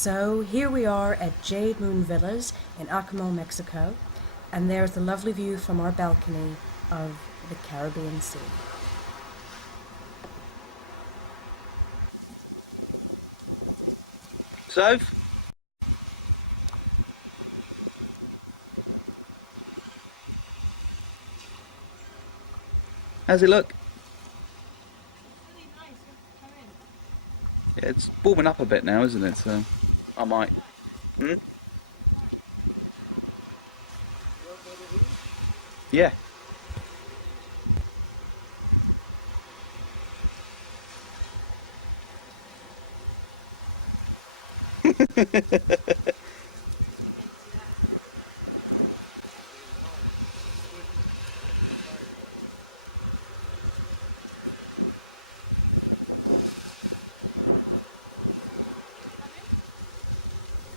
So here we are at Jade Moon Villas in Akumal, Mexico, and there's the lovely view from our balcony of the Caribbean Sea. Soph? How's it look? Yeah, it's warming up a bit now, isn't it? So I might. Yeah.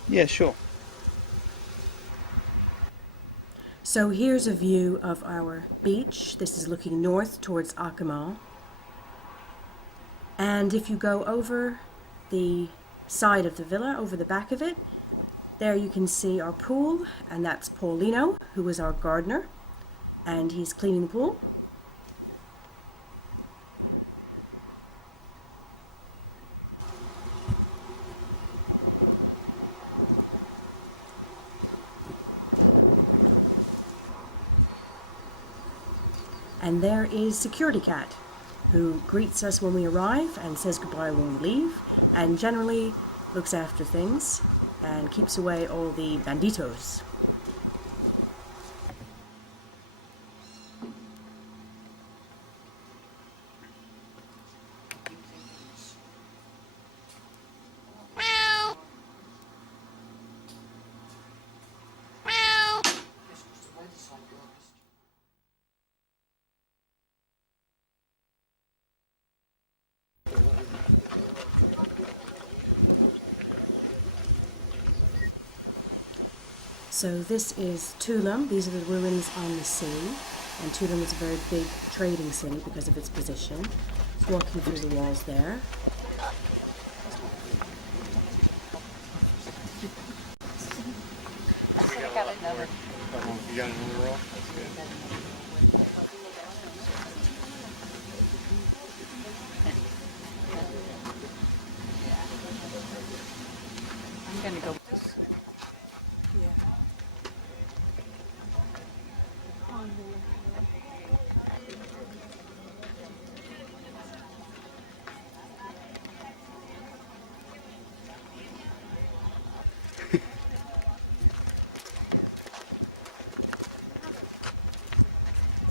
Yeah, sure. So here's a view of our beach. This is looking north towards Akumal. And if you go over the side of the villa, over the back of it, there you can see our pool, and that's Paulino, who is our gardener, and he's cleaning the pool. And there is Security Cat, who greets us when we arrive and says goodbye when we leave, and generally looks after things and keeps away all the banditos. So this is Tulum. These are the ruins on the sea, and Tulum is a very big trading city because of its position. It's walking through the walls there. You got another roll? I'm gonna go.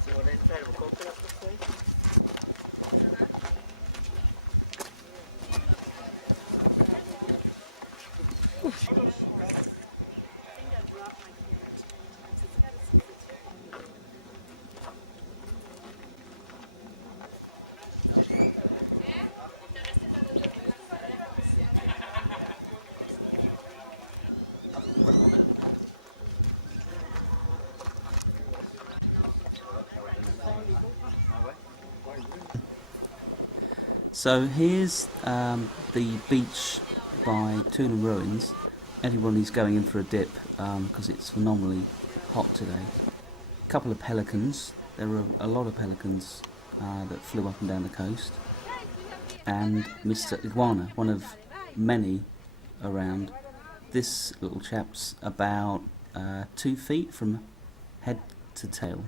See what inside of a coconut looks like? So here's the beach by Tulum Ruins. Anyone who's going in for a dip, because it's phenomenally hot today. A couple of pelicans. There were a lot of pelicans that flew up and down the coast. And Mr. Iguana, one of many around. This little chap's about 2 feet from head to tail.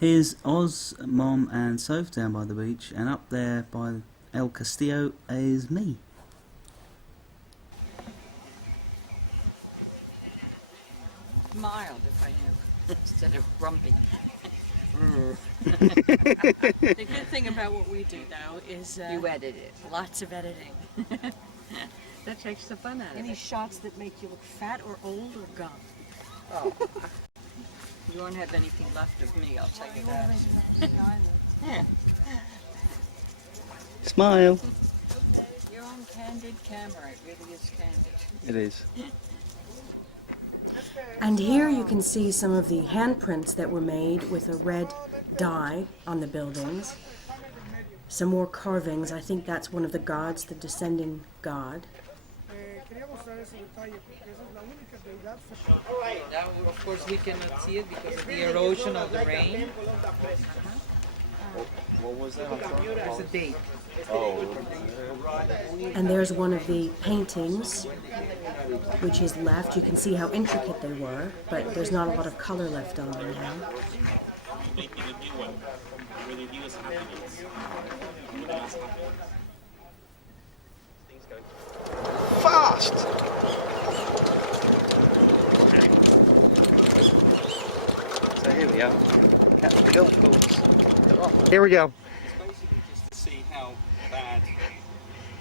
Here's Oz, Mom and Soph down by the beach, and up there by El Castillo is me. Mild if I am, instead of grumpy. The good thing about what we do now is you edit it. Lots of editing. That takes the fun out. Any shots that make you look fat or old or gone. Oh. You won't have anything left of me, I'll tell you that. Smile. Your own candid camera, it really is candid. It is. And here you can see some of the handprints that were made with a red dye on the buildings. Some more carvings. I think that's one of the gods, the descending god. Of course, we cannot see it because of the erosion of the rain. There's a date. And there's one of the paintings, which is left. You can see how intricate they were, but there's not a lot of color left on them now. Fast! So here we are at the golf course. Here we go. See how bad.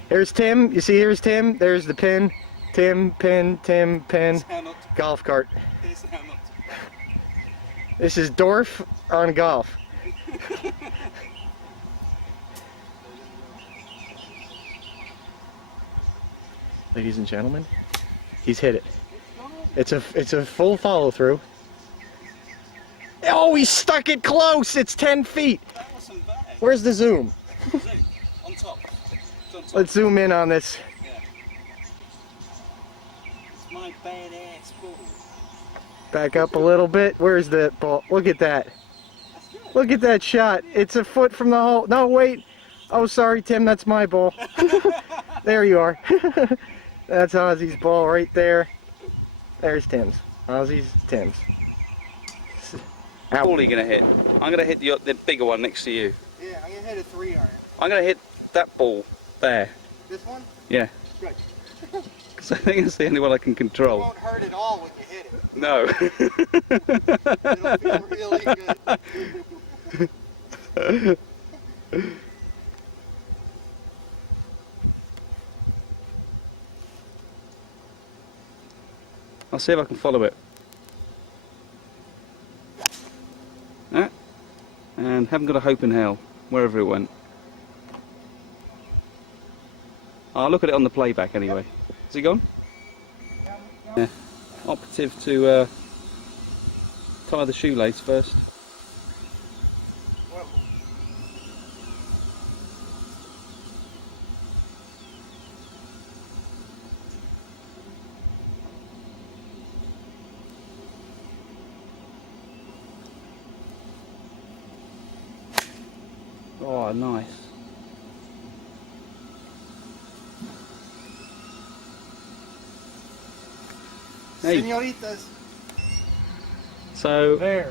Here's Tim. You see, here's Tim. There's the pin. Tim, pin, Tim, pin. Golf cart. This is Dorf on golf. Ladies and gentlemen, he's hit it. It's a full follow through. Oh, he stuck it close. It's 10 feet. Where's the zoom? On top. Let's zoom in on this. It's my badass ball. Back up a little bit. Where's the ball? Look at that. Look at that shot. It's a foot from the hole. No, wait. Oh, sorry, Tim. That's my ball. There you are. That's Ozzy's ball right there. There's Tim's. Ozzy's, Tim's. What ball are you going to hit? I'm going to hit the bigger one next to you. Yeah, I'm going to hit a 3-iron. I'm going to hit that ball there. This one? Yeah. Good. Because I think it's the only one I can It control. won't hurt at all when you hit it. No. It'll feel really good. I'll see if I can follow it. And haven't got a hope in hell, wherever it went. I'll look at it on the playback anyway. Is it gone? Yeah. Operative to tie the shoelace first. Oh, nice. Hey. Señoritas. So There.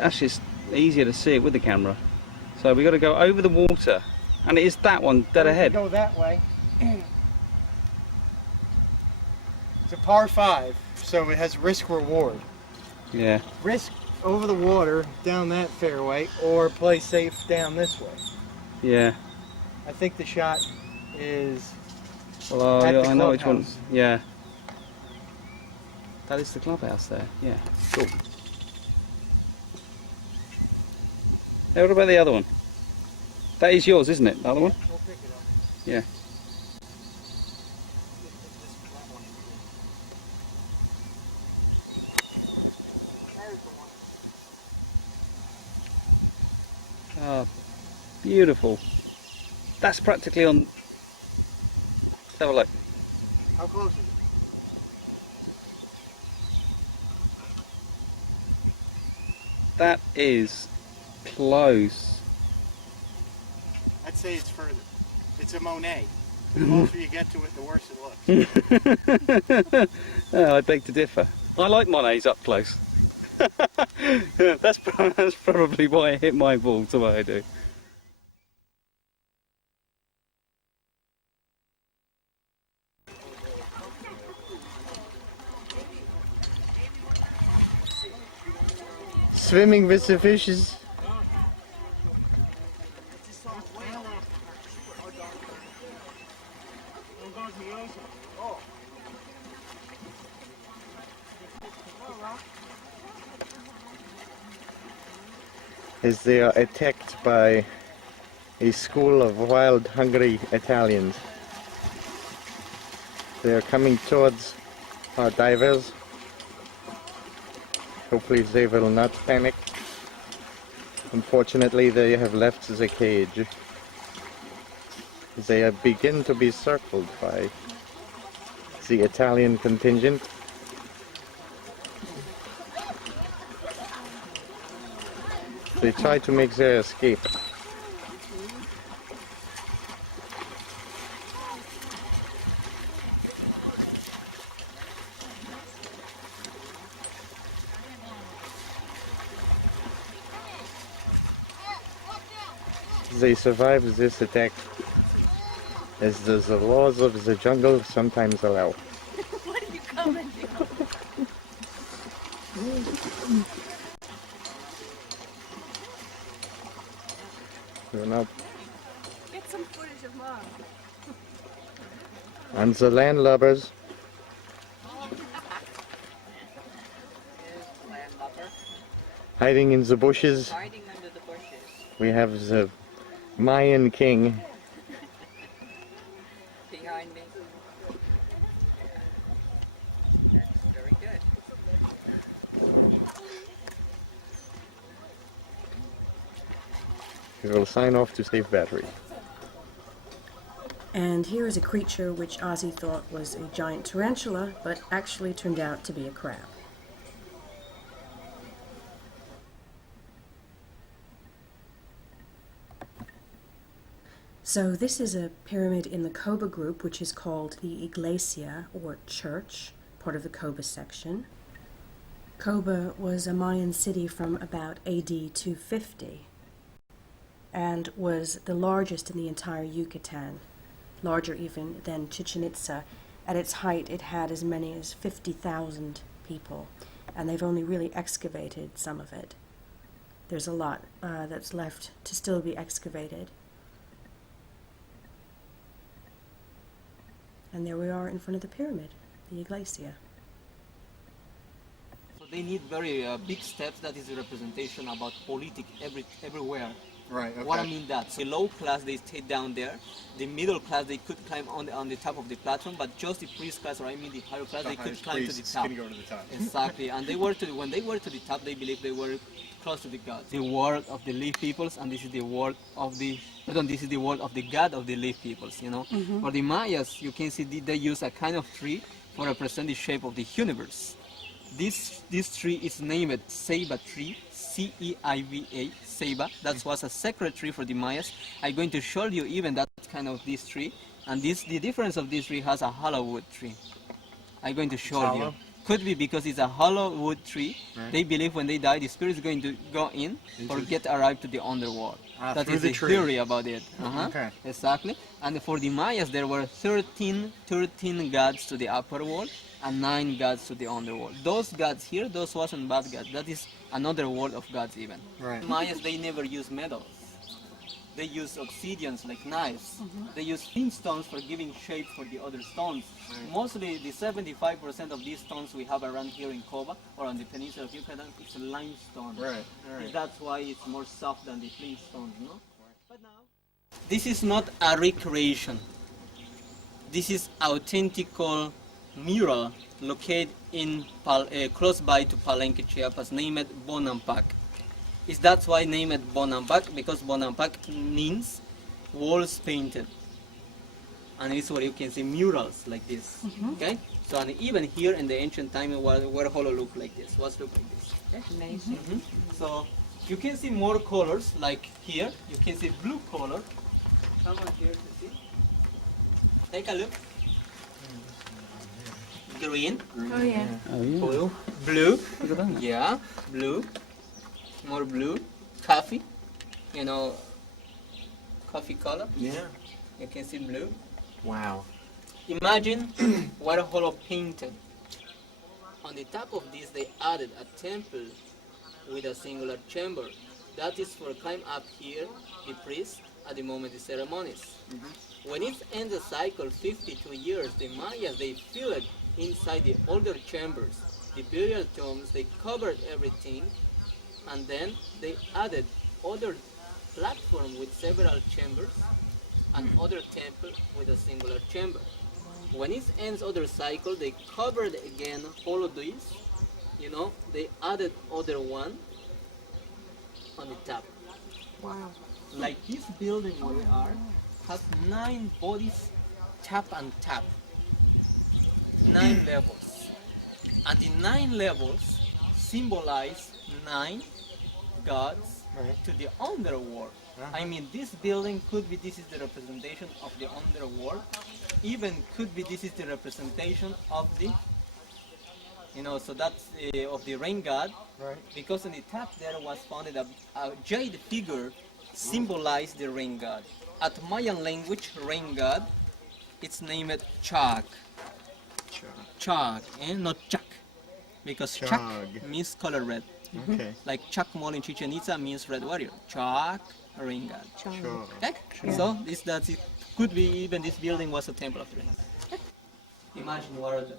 actually it's easier to see it with the camera. So we got to go over the water, and it is that one dead ahead. Go that way. It's a par 5, so it has risk reward. Yeah. Risk over the water down that fairway, or play safe down this way. Yeah. I think the shot is Well, at the I know which one. clubhouse. Yeah. That is the clubhouse there. Yeah. Cool. Hey, what about the other one? That is yours, isn't it? The other one? We'll pick it up. Yeah. Ah, beautiful. That's practically on. Let's have a look. How close is it? That is close. I'd say it's further. It's a Monet. The closer you get to it, the worse it looks. I beg to differ. I like Monets up close. that's probably why I hit my ball the way I do. Swimming with the fishes. As they are attacked by a school of wild, hungry Italians. They are coming towards our divers. Hopefully they will not panic. Unfortunately, they have left the cage. They begin to be circled by the Italian contingent. They try to make their escape. They survive this attack as the laws of the jungle sometimes allow. What are you coming? You know, Get some footage of Mom. and the landlubbers hiding in the bushes. Hiding under the bushes. We have the Mayan king. Behind me. Very good. He will sign off to save battery. And here is a creature which Ozzy thought was a giant tarantula, but actually turned out to be a crab. So this is a pyramid in the Koba group, which is called the Iglesia, or church, part of the Koba section. Koba was a Mayan city from about AD 250 and was the largest in the entire Yucatan, larger even than Chichen Itza. At its height, it had as many as 50,000 people, and they've only really excavated some of it. There's a lot that's left to still be excavated. And there we are in front of the pyramid, the Iglesia. So they need very big steps. That is a representation about politics everywhere. Right. Okay. What I mean that the low class they stayed down there, the middle class they could climb on the top of the platform, but just the priest class, or I mean the higher class, they could climb to the top. Couldn't go to the top. Exactly, and when they were to the top, they believed they were close to the God. The world of the Leaf peoples, and this is the world of the this is the world of the God of the Leaf peoples. You know, for the Mayas, you can see they use a kind of tree to represent the shape of the universe. This tree is named Ceiba tree, C-E-I-V-A, Ceiba. That was a sacred tree for the Mayas. I'm going to show you even that kind of this tree. And the difference of this tree has a hollow wood tree. I'm going to show you. Could be because it's a hollow wood tree. Right. They believe when they die, the spirit is going to go in or get arrived to the underworld. That is the theory about it. Okay. Exactly. And for the Mayas, there were 13 gods to the upper world and 9 gods to the underworld. Those gods here, those wasn't bad gods. That is another world of gods even. Right. Mayas, they never use metals. They use obsidians like knives. They use thin stones for giving shape for the other stones. Mostly the 75% of these stones we have around here in Koba or on the peninsula of Yucatan is limestone. Right. Right. That's why it's more soft than the flint stones, no? But now, this is not a recreation. This is authentical mural located in close by to Palenque, Chiapas, named Bonampak. That's why named Bonampak, because Bonampak means walls painted. And this is where you can see murals like this. Okay? So and even here in the ancient time Warhol looked like this, was looked like this. Okay? Amazing. So you can see more colors, like here, you can see blue color. Come on here to see. Take a look. Green. Oh yeah. Blue. Blue. Look at that. Yeah. Blue. More blue. Coffee. You know, coffee color. Yeah. You can see blue. Wow. Imagine Warhol painted. On the top of this, they added a temple with a singular chamber. That is for climb up here, the priest, at the moment of the ceremonies. When it ends the cycle, 52 years, the Mayas, they fill it inside the older chambers. The burial tombs, they covered everything, and then they added other platform with several chambers and other temple with a singular chamber. When it ends other cycle, they covered again all of these, you know, they added other one, on the top. Like this building where we are has 9 bodies, top and top. 9 levels. And the 9 levels symbolize 9 gods to the underworld. I mean, this building could be this is the representation of the underworld. Even could be this is the representation of the, so that's of the rain god. Right. Because on the top there was found a jade figure symbolized the rain god. At Mayan language, rain god, it's named Chag. Chag, and not Chak. Because Chak Chag. means color red. Okay. Like Chakmol in Chichen Itza means red warrior. Chak, rain god. Sure. Okay? So that's it. Could be even this building was a temple of the rain. Imagine what are those?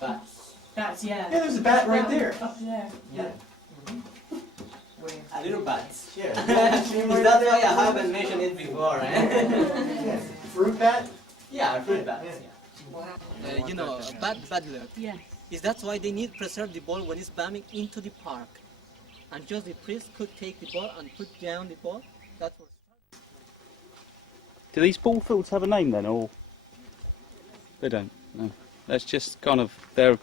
Bats. That's, yeah. Yeah, there's a bat right there. Up there. Yeah. A little bats. Yeah. That's why I haven't mentioned it before, eh? Fruit bat? Yeah, fruit bats. Bad luck. Yes. Is that why they need to preserve the ball when it's bombing into the park? And just the priest could take the ball and put down the ball? That was... Do these ball fields have a name then, or they don't? No, that's just kind of their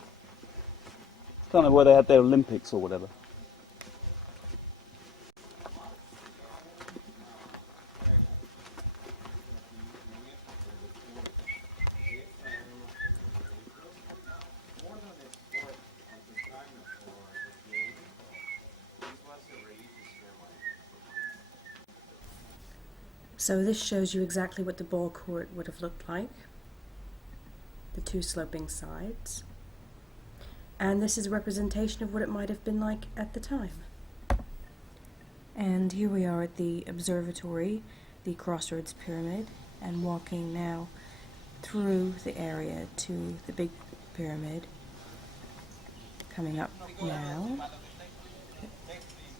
where they had their Olympics or whatever. So this shows you exactly what the ball court would have looked like. The 2 sloping sides. And this is a representation of what it might have been like at the time. And here we are at the observatory, the Crossroads Pyramid, and walking now through the area to the big pyramid. Coming up now,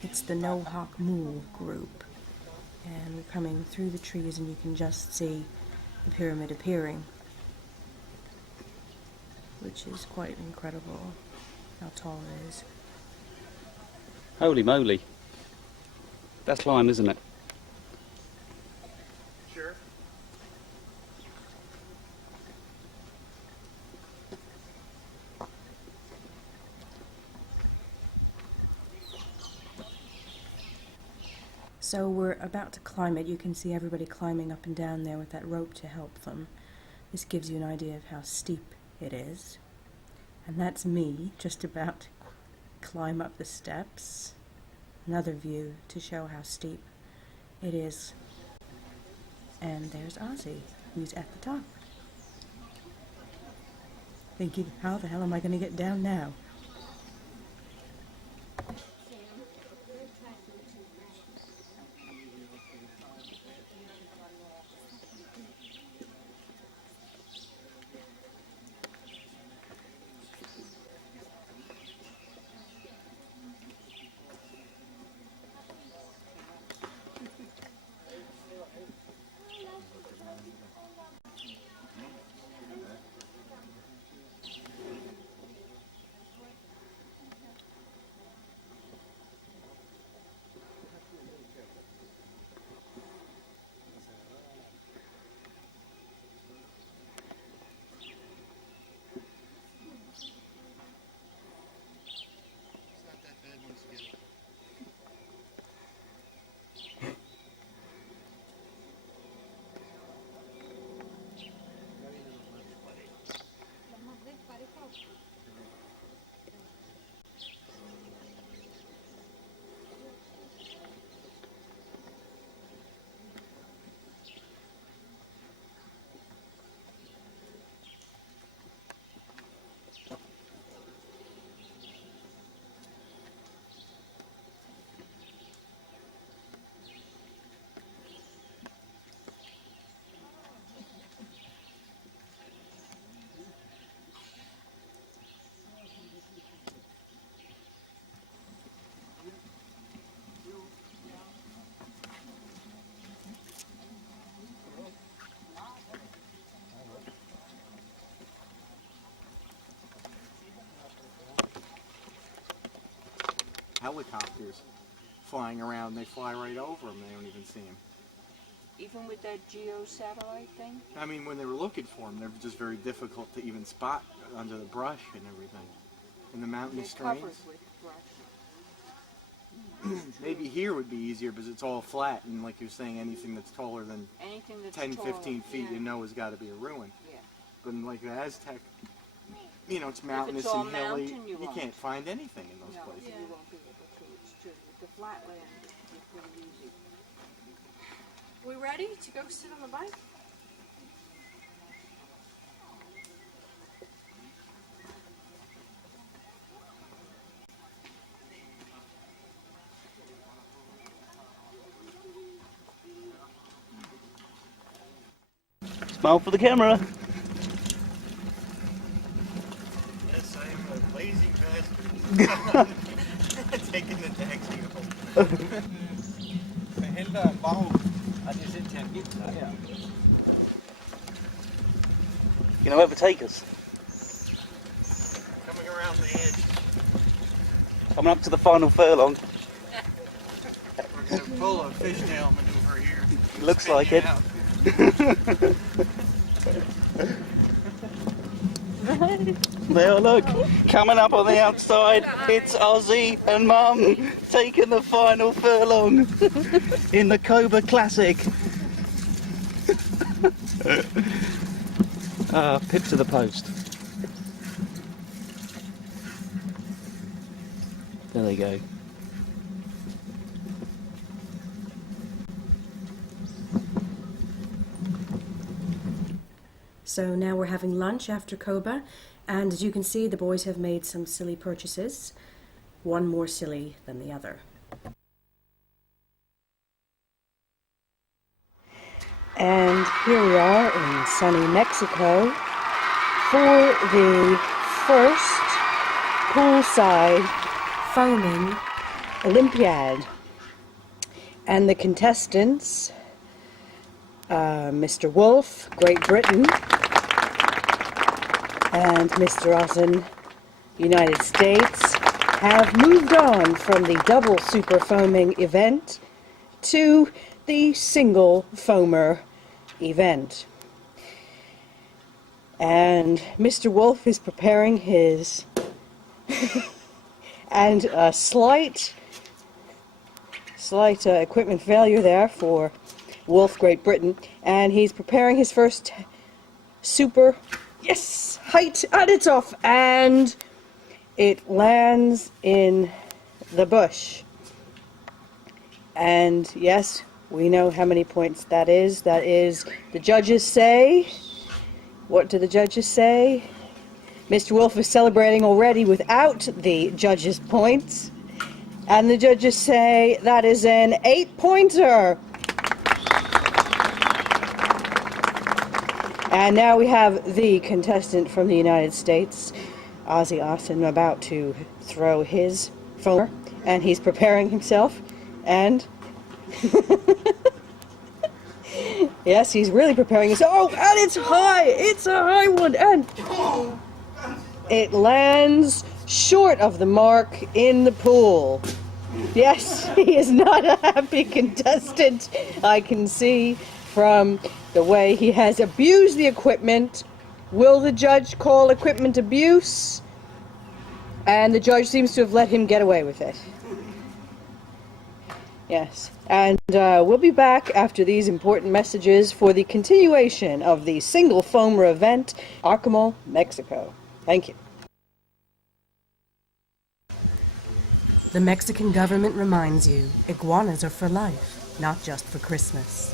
it's the Akumal group. And we're coming through the trees and you can just see the pyramid appearing, which is quite incredible how tall it is. Holy moly. That's lime, isn't it? So we're about to climb it. You can see everybody climbing up and down there with that rope to help them. This gives you an idea of how steep it is. And that's me just about to climb up the steps. Another view to show how steep it is. And there's Ozzy, who's at the top. Thinking, how the hell am I going to get down now? Helicopters flying around. They fly right over them. They don't even see them. Even with that geo satellite thing? I mean, when they were looking for them, they're just very difficult to even spot under the brush and everything. In the mountainous terrains. Maybe here would be easier because it's all flat, and like you're saying, anything that's taller than 10, 15 feet, you know has got to be a ruin. But in like the Aztec, you know, it's mountainous and hilly. You can't find anything in those places. We ready to go sit on the bike? Smile for the camera. Yes, I am a lazy bastard. Taking the taxi home. Hellere bag. Ja, det er terminer her. You know, overtake us. Coming around the edge. Coming up to the final furlong. Full of fishtail maneuver here. Looks like it. There, look, coming up on the outside, it's Ozzy and Mum taking the final furlong in the Cobra Classic. Pip to the post. There they go. So now we're having lunch after Koba, and as you can see, the boys have made some silly purchases, one more silly than the other. And here we are in sunny Mexico for the first poolside foaming Olympiad. And the contestants, Mr. Wolf, Great Britain, and Mr. Austin, United States, have moved on from the double super foaming event to the single foamer event. And Mr. Wolf is preparing his and a slight equipment failure there for Wolf, Great Britain, and he's preparing his first super height, and it's off, and it lands in the bush. And yes, we know how many points that is. That is, the judges say, what do the judges say? Mr. Wolf is celebrating already without the judges' points, and the judges say that is an 8-pointer. And now we have the contestant from the United States, Ozzy Austin, about to throw his foamer, and he's preparing himself, and yes, he's really preparing himself. Oh, and it's high! It's a high one, and it lands short of the mark in the pool. Yes, he is not a happy contestant, I can see from the way he has abused the equipment. Will the judge call equipment abuse? And the judge seems to have let him get away with it. Yes, and we'll be back after these important messages for the continuation of the single foamer event, Akumal, Mexico. Thank you. The Mexican government reminds you, iguanas are for life, not just for Christmas.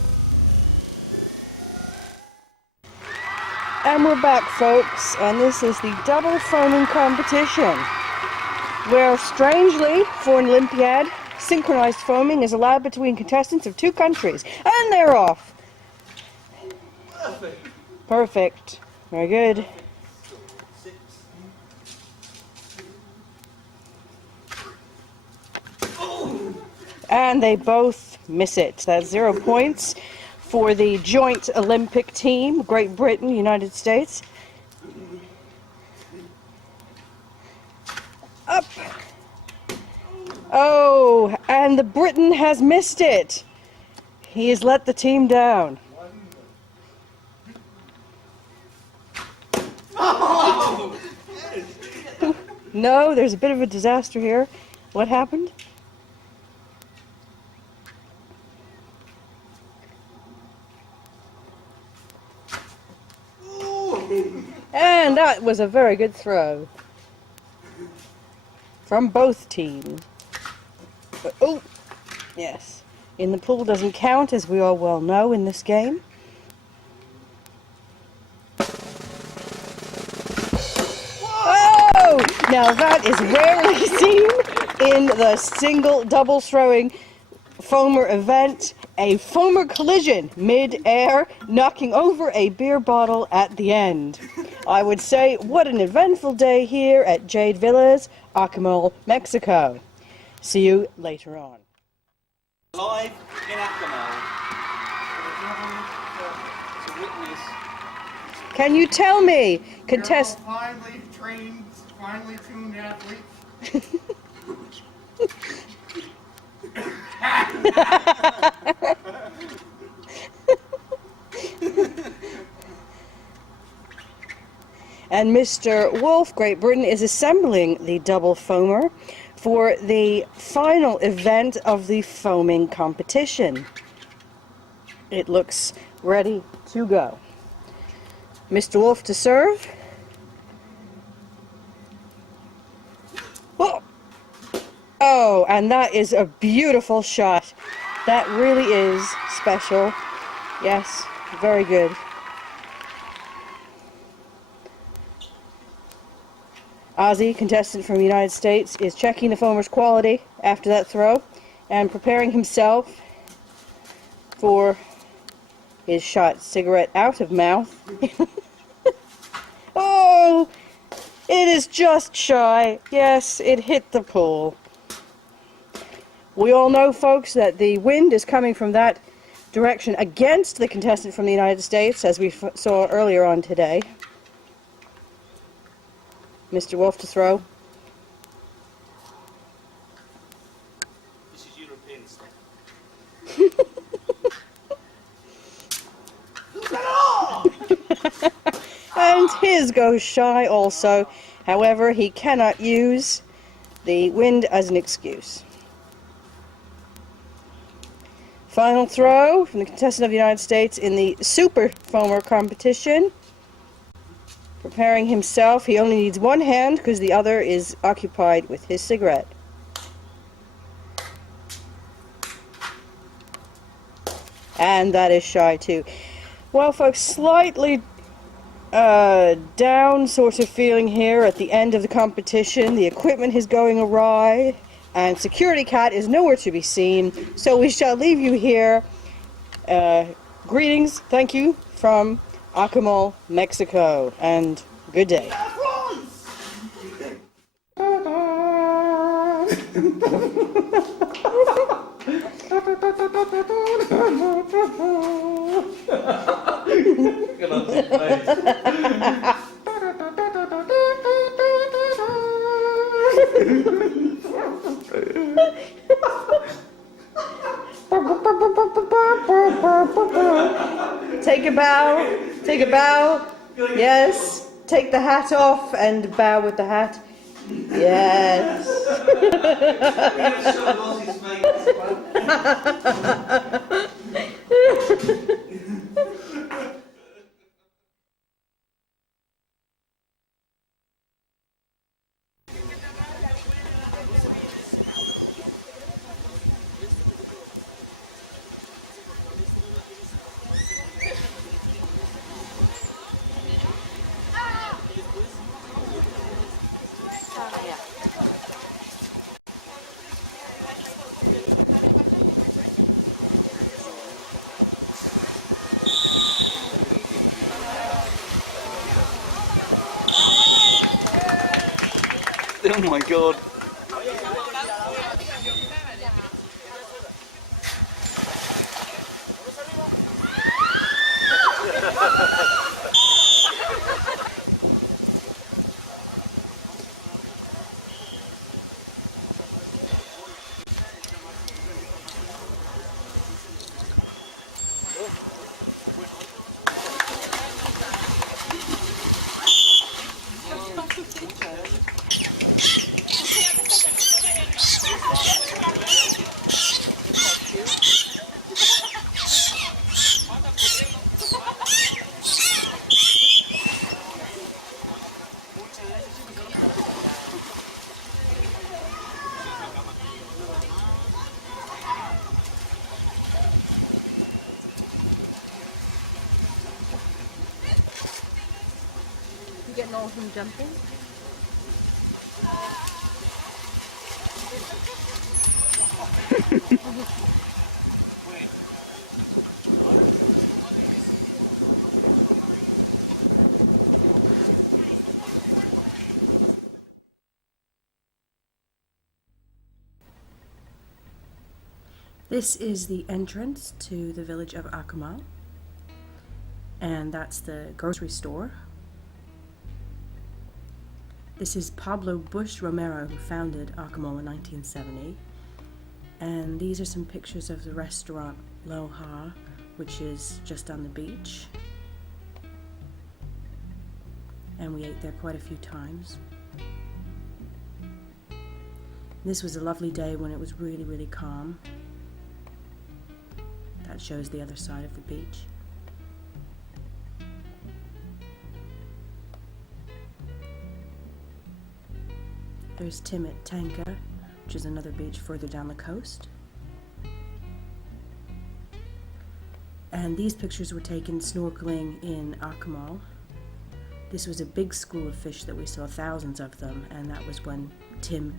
And we're back, folks, and this is the double foaming competition, where strangely, for an Olympiad, synchronized foaming is allowed between contestants of two countries, and they're off. Perfect. Very good. And they both miss it. That's 0 points for the joint Olympic team, Great Britain, United States. Up. Oh, and the Briton has missed it. He has let the team down. No, there's a bit of a disaster here. What happened? And that was a very good throw from both teams. But, oh, yes. In the pool doesn't count, as we all well know in this game. Oh! Now that is rarely seen in the single double throwing foamer event. A foamer collision mid-air, knocking over a beer bottle at the end. I would say, what an eventful day here at Jade Villas, Akumal, Mexico. See you later on. Live in Akumal to witness. Can you tell me, contest... Finely trained, finely tuned athletes. And Mr. Wolf, Great Britain, is assembling the double foamer for the final event of the foaming competition. It looks ready to go. Mr. Wolf to serve. Oh! Oh, and that is a beautiful shot. That really is special. Yes, very good. Ozzy, contestant from the United States, is checking the foamer's quality after that throw and preparing himself for his shot. Cigarette out of mouth. Oh, it is just shy. Yes, it hit the pool. We all know, folks, that the wind is coming from that direction against the contestant from the United States, as we saw earlier on today. Mr. Wolf to throw. This is European style. And his goes shy also. However, he cannot use the wind as an excuse. Final throw from the contestant of the United States in the Super Foamer competition. Preparing himself. He only needs one hand because the other is occupied with his cigarette. And that is shy too. Well, folks, slightly down sort of feeling here at the end of the competition. The equipment is going awry, and Security Cat is nowhere to be seen. So we shall leave you here. Greetings, thank you from Akumal, Mexico, and good day. Take a bow, take a bow. Yes, take the hat off and bow with the hat. Yes. Oh my god. and all of them jumping. This is the entrance to the village of Akumal, and that's the grocery store. This is Pablo Bush Romero, who founded Akumal in 1970, and these are some pictures of the restaurant Loha, which is just on the beach, and we ate there quite a few times. This was a lovely day when it was really, really calm. That shows the other side of the beach. There's Tim at Tanka, which is another beach further down the coast. And these pictures were taken snorkeling in Akumal. This was a big school of fish that we saw thousands of them, and that was when Tim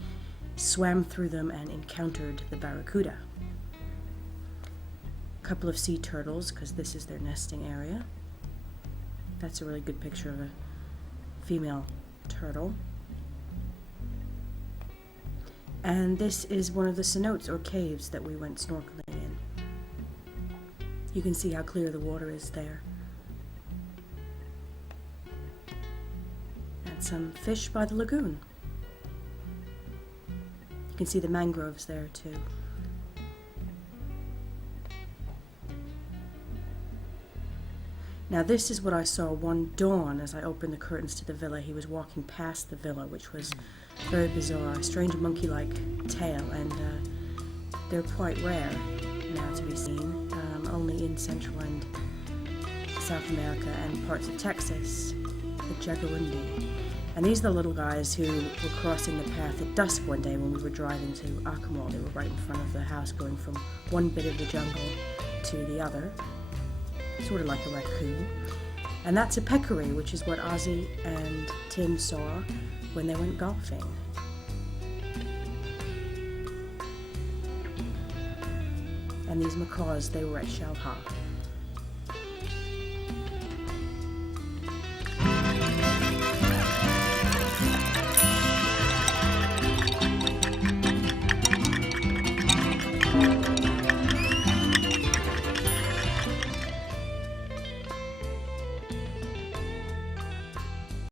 swam through them and encountered the barracuda. A couple of sea turtles, because this is their nesting area. That's a really good picture of a female turtle. And this is one of the cenotes or caves that we went snorkeling in. You can see how clear the water is there. And some fish by the lagoon. You can see the mangroves there too. Now this is what I saw one dawn as I opened the curtains to the villa. He was walking past the villa, which was very bizarre, a strange monkey-like tail, and they're quite rare now to be seen, only in Central and South America and parts of Texas, the jaguarundi. And these are the little guys who were crossing the path at dusk one day when we were driving to Akumal. They were right in front of the house, going from one bit of the jungle to the other, sort of like a raccoon. And that's a peccary, which is what Ozzy and Tim saw when they went golfing. And these macaws, they were at Shalha.